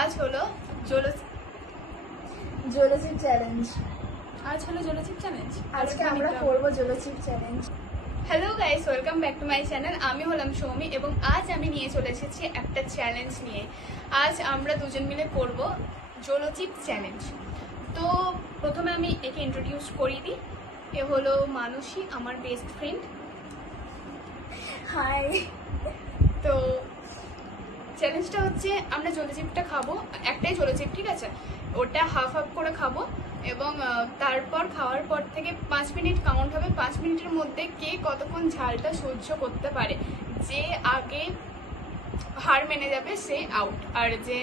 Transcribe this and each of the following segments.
আজ হলো জোলোচিপ চ্যালেঞ্জ। আজকে আমরা করব জোলোচিপ challenge. Hello guys, welcome back to my channel. আমি হলাম সৌমি এবং আজ আমি নিয়ে চলে এসেছি একটা চ্যালেঞ্জ নিয়ে। আজ আমরা দুজন মিলে করব জোলোচিপ চ্যালেঞ্জ। তো প্রথমে আমি একে ইন্ট্রোডিউস করিয়ে দিই। এ হলো মানসী, আমার বেস্ট ফ্রেন্ড। হাই। তো চ্যালেঞ্জটা হচ্ছে আমরা জলচিপটা খাবো, একটাই জলচিপ, ঠিক আছে? ওটা হাফ হাফ করে খাবো এবং তারপর খাওয়ার পর থেকে 5 মিনিট কাউন্ট হবে। 5 মিনিটের মধ্যে কে কতক্ষণ ঝালটা সহ্য করতে পারে, যে আগে হার মেনে যাবে সে আউট, আর যে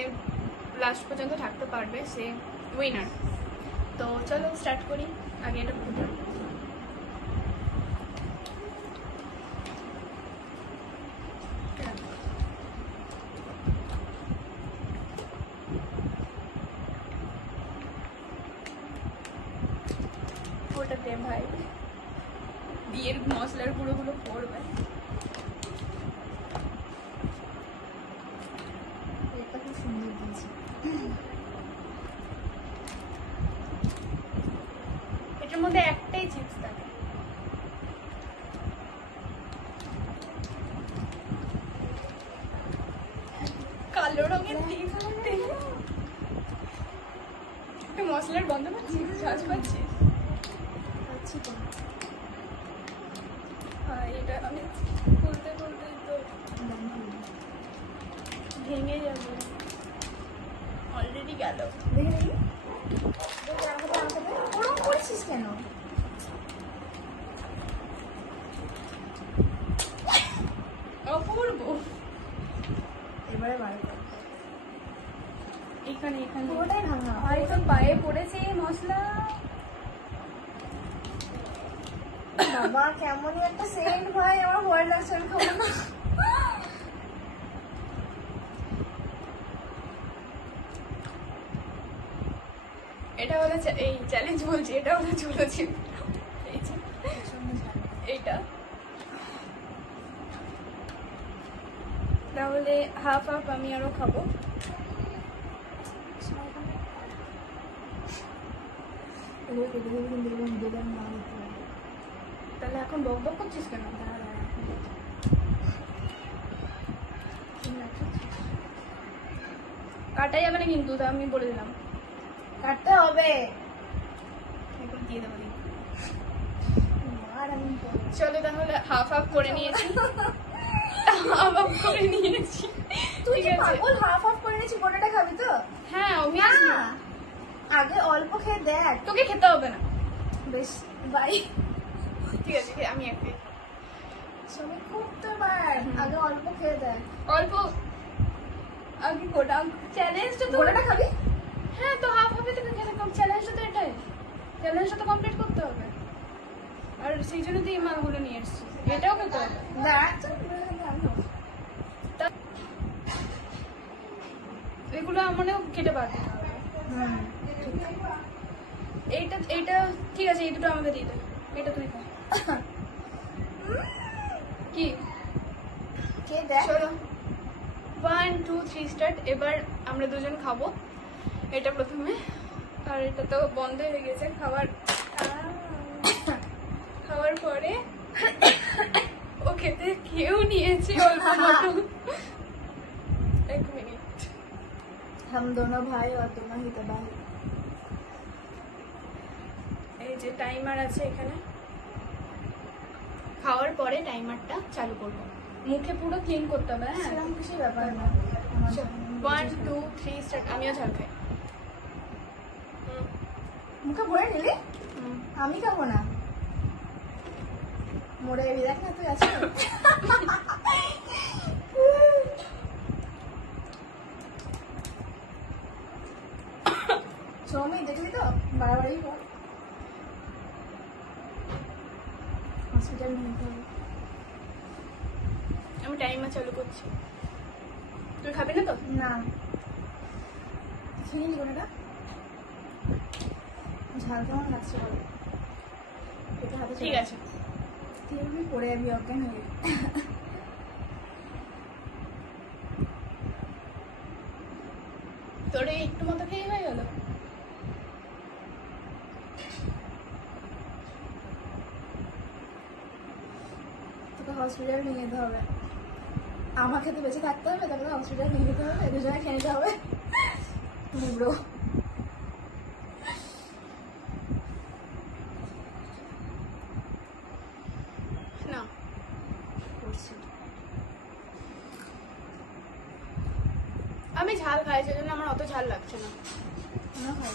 লাস্ট পর্যন্ত থাকতে পারবে সে উইনার। তো চলো স্টার্ট করি। আগে এটা ওটাতে ভাই বিয়ের মশলার গুঁড়োগুলো পড়বে। এটা খুব সুন্দর দিয়েছে। এটার মধ্যে একটাই চিপস থাকে। কালো রঙের একটু মশলার গন্ধ পাচ্ছিস? ঝাঁজ পাচ্ছিস? আচ্ছা তো হ্যাঁ, এটা আমি খুলতে খুলতেই তো ভেঙে যাবে। অলরেডি গেল। দেখি ওরকম করেছিস কেন? অপূর্ব। এবারে বার কর। এখানে এখানে পুরোটাই ভাঙা। ভাই তো পায়ে পড়েছে মশলা। বাবা কেমনই একটা সেন্ট ভাই, আমার ভয় লাগছে, আমি খাবো না। এটা হলো এই চ্যালেঞ্জ বলছি, এটা হলো জলচিপ। এইটা তাহলে হাফ হাফ আমি আরো খাবো। তাহলে এখন বক বক করছিস কেন? কাটা যাবে না কিন্তু, তা আমি বলে দিলাম। কাটতে হবে। এখন দিয়ে দেবো। আর আমি চলো তাহলে হাফ হাফ করে নিয়েছি। হাফ হাফ করে নিয়েছি। তুই ঠিক কি আছে। পাগল? হাফ হাফ করে নিয়েছি, গোটাটা খাবি তো? হ্যাঁ, আমি না, আগে অল্প খেয়ে দেখ। তোকে খেতে হবে না। বেশ বাই। ঠিক আছে, আমি একটাই। সবাই খুব তো বার, আগে অল্প খেয়ে দেখ। অল্প আগে গোটা চ্যালেঞ্জটা তো গোটাটা খাবি? হ্যাঁ, তো হাফ হাফে থেকে খেতে কম। চ্যালেঞ্জটা তো এটাই, চ্যালেঞ্জটা তো কমপ্লিট করতে হবে। আর সেই জন্য তো এই মালগুলো নিয়ে এসেছি। এটাও খেতে হবে। দেখ এগুলো আমারও কেটে পারবে। এইটা এইটা ঠিক আছে, এই দুটো আমাকে দিয়ে দে। এটা তুই খা। কি কে দেখ। চলো 1 2 3 স্টার্ট। এবার আমরা দুজন খাবো। এটা প্রথমে, আর এটা তো বন্ধ হয়ে গেছে খাওয়ার পরে। ও খেতে খেয়েও নিয়েছে অল্প মতো। এক মিনিট। हम दोनों भाई और दोनों ही तबाही। এই যে টাইমার আছে এখানে, খাওয়ার পরে টাইমারটা চালু করবো। মুখে পুরো ক্লিন করতে হবে। হ্যাঁ, সেরকম কিছু ব্যাপার না। 1 2 3 স্টার্ট। আমিও ঝাল খাই। মুখে ভরে নিলি? আমি খাবো না, মরে যাবি। দেখ না তুই আছিস। সৌমি দেখলি তো, বাড়াবাড়ি কর। হসপিটাল নিয়ে যেতে হবে। আমি টাইমার চালু করছি। তুই খাবি না তো? না, খেয়ে নি কোনটা। ঝাল কেমন লাগছে বলো? এটা হাতে ঠিক আছে। তুই পড়ে যাবি অজ্ঞান হয়ে। তোর এই একটু মতো খেয়ে হয়ে গেল? তোকে হসপিটালে নিয়ে যেতে হবে, আমাকে তো বেঁচে থাকতে হবে, তাকে তো হসপিটালে নিয়ে যেতে হবে, দুজনে খেয়ে নিতে হবে। ব্রো না করছি। আমি ঝাল খাই, সেজন্য আমার অত ঝাল লাগছে না। না খাই।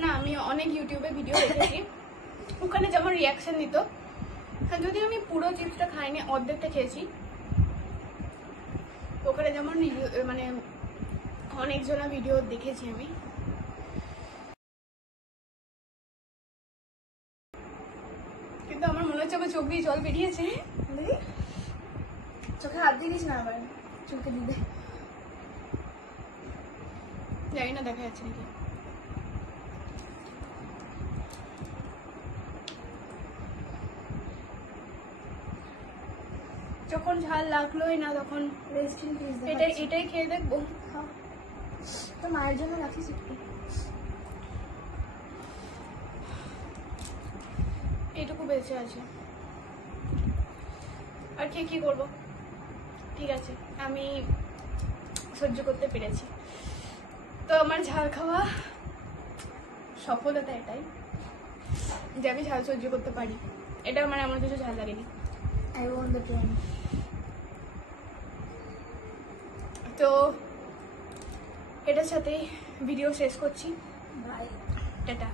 না, আমি অনেক ইউটিউবে ভিডিও দেখেছি, ওখানে যেমন রিয়াকশন দিত, যদিও আমি পুরো চিপসটা খাইনি, অর্ধেকটা খেয়েছি। ওখানে যেমন মানে অনেকজনা ভিডিও দেখেছি আমি। কিন্তু আমার মনে হচ্ছে আমার চোখ দিয়ে জল বেরিয়েছে। দেখি, চোখে হাত দিয়ে দিস না আবার, চোখে দিতে। জানি না দেখা যাচ্ছে নাকি। যখন ঝাল লাগলোই না তখন রেস্ট ইন পিস। এটাই খেয়ে দেখবো। তো মায়ের জন্য রাখিস একটু। এইটুকু বেঁচে আছে, আর খেয়ে কি করবো? ঠিক আছে, আমি সহ্য করতে পেরেছি। তো আমার ঝাল খাওয়া সফলতা এটাই যে আমি ঝাল সহ্য করতে পারি। এটা মানে আমার কিছু ঝাল লাগেনি। I won the game. তো এটার সাথেই ভিডিও শেষ করছি। Bye. টাটা,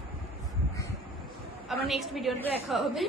আবার নেক্সট ভিডিওতে দেখা হবে।